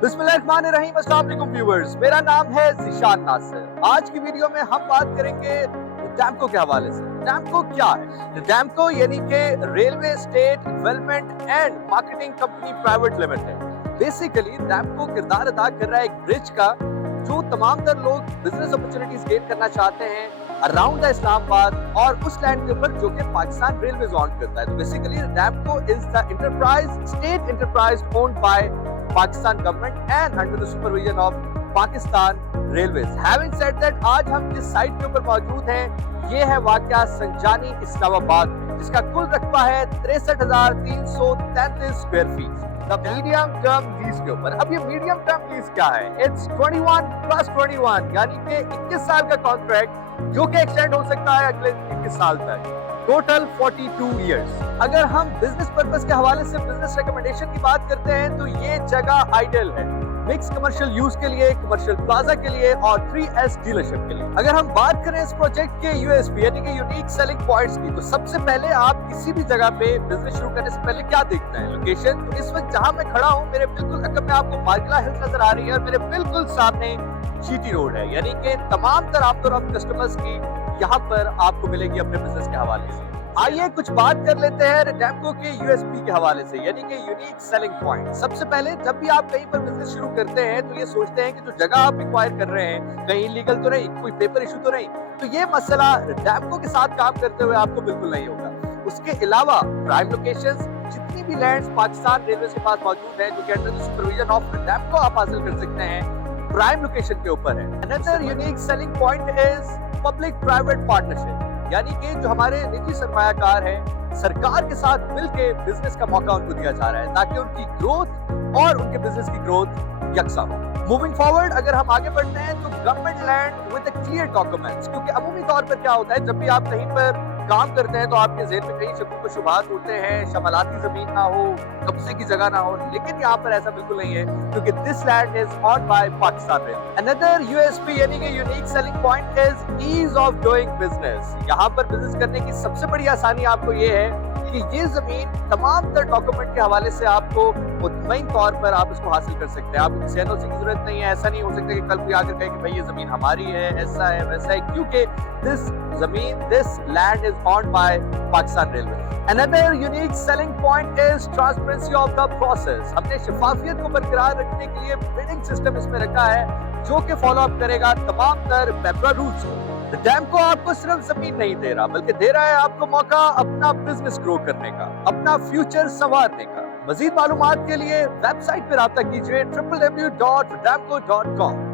बिस्मिल्लाहिर्रहमानिर्रहीम, अस्सलाम वालेकुम व्यूअर्स, मेरा नाम है ज़ीशान नासिर। आज की वीडियो में हम बात करेंगे डैम्को के हवाले से। डैम्को क्या है? डैम्को यानी कि railway state development and marketing company private limited. Basically Damco किरदार अदा कर रहा है एक ब्रिज का, जो तमाम तर लोग बिजनेस अपॉर्चुनिटीज गेन करना चाहते हैं अराउंड द इस्लामाबाद और उस लैंड के ऊपर जो कि पाकिस्तान रेलवेज ऑन करता है। तो basically Damco is the enterprise, state enterprise owned by Pakistan government and under the supervision of Pakistan railways. Having said that, आज हम जिस साइट के ऊपर मौजूद हैं ये है वाकया संजानी इस्लामाबाद में, जिसका कुल रकबा है 63,333 square feet medium term lease के ऊपर। अब ये मीडियम टर्म लीज क्या है? इट्स 21+21 यानी कि 21 साल का कॉन्ट्रैक्ट जो कि एक्सटेंड हो सकता है अगले 21 साल तक, टोटल 42 इयर्स। अगर हम बिजनेस पर्पस के हवाले से बिजनेस रिकमेंडेशन की बात करते हैं तो ये जगह आइडियल है मिक्स कमर्शियल यूज के लिए, कमर्शियल प्लाजा के लिए और 3S डीलरशिप के लिए। अगर हम बात करें इस प्रोजेक्ट के यूएसपी यानी कि यूनिक सेलिंग पॉइंट्स की, तो सबसे पहले आप किसी भी जगह पे बिजनेस शुरू करने से पहले क्या देखते हैं? लोकेशन। तो इस वक्त जहां मैं खड़ा हूं मेरे बिल्कुल अकब में आपको मार्गिला हिल्स नजर आ रही है और मेरे बिल्कुल सामने जीटी रोड है, यानी कि तमाम तरह ऑफ कस्टमर्स की यहाँ पर आपको मिलेगी अपने बिजनेस के हवाले से। आइए कुछ बात कर लेते हैं डैम्को के यूएसपी के हवाले से, यानी कि यूनिक सेलिंग पॉइंट। सबसे पहले जब भी आप कहीं पर बिजनेस शुरू करते हैं तो ये सोचते हैं कि जो जगह आप एक्वायर कर रहे हैं कहीं इलीगल तो नहीं, कोई पेपर इशू तो नहीं। तो ये मसला डैम्को के साथ काम करते हुए आपको बिल्कुल नहीं होगा। उसके अलावा प्राइम लोकेशंस, जितनी भी लैंड्स पाकिस्तान रेलवे के पास मौजूद है जो कि अंडर द सुपरविजन ऑफ डैम्को आप हासिल कर सकते हैं, प्राइम लोकेशन के ऊपर है। Another unique selling point is public private partnership, यानी कि जो हमारे निजी सरमायाकार हैं सरकार के साथ मिलकर बिजनेस का मौका उनको दिया जा रहा है ताकि उनकी ग्रोथ और उनके बिजनेस की ग्रोथ यकसा हो। मूविंग फॉरवर्ड अगर हम आगे बढ़ते हैं तो government land with clear documents, क्योंकि अमूमी तौर पर क्या होता है जब भी आप कहीं पर काम करते हैं तो आपके ज़हन में कई शक्कों को शुबहात होते हैं, शमलाती जमीन ना हो, कब्जे की जगह ना हो, लेकिन यहाँ पर ऐसा बिल्कुल नहीं है क्योंकि this land is owned by Pakistan railway. Another USP यानी कि unique selling point is ease of doing business. यहाँ पर बिजनेस करने की सबसे बड़ी आसानी आपको ये है कि ये जमीन तमाम तर डॉक्यूमेंट के हवाले से आपको मुतमईन तौर पर आप इसको हासिल कर सकते हैं। आपको किसी एनओसी की जरूरत नहीं है। ऐसा नहीं हो सकता कि कल कोई आकर कहे कि भाई ये जमीन हमारी है, ऐसा है वैसा है, क्योंकि this land is owned by Pakistan Railways. Another unique selling point is transparency of the process. हमने शफाफियत को बरकरार रखने के लिए बिडिंग सिस्टम इसमें रखा है जो कि फॉलो अप करेगा तमाम तर पेपर रूल्स को। डैम्को आपको सिर्फ जमीन नहीं दे रहा बल्कि दे रहा है आपको मौका अपना बिजनेस ग्रो करने का, अपना फ्यूचर संवारने का। मजीद मालूमात के लिए वेबसाइट पर राब्ता कीजिए www.damco.com।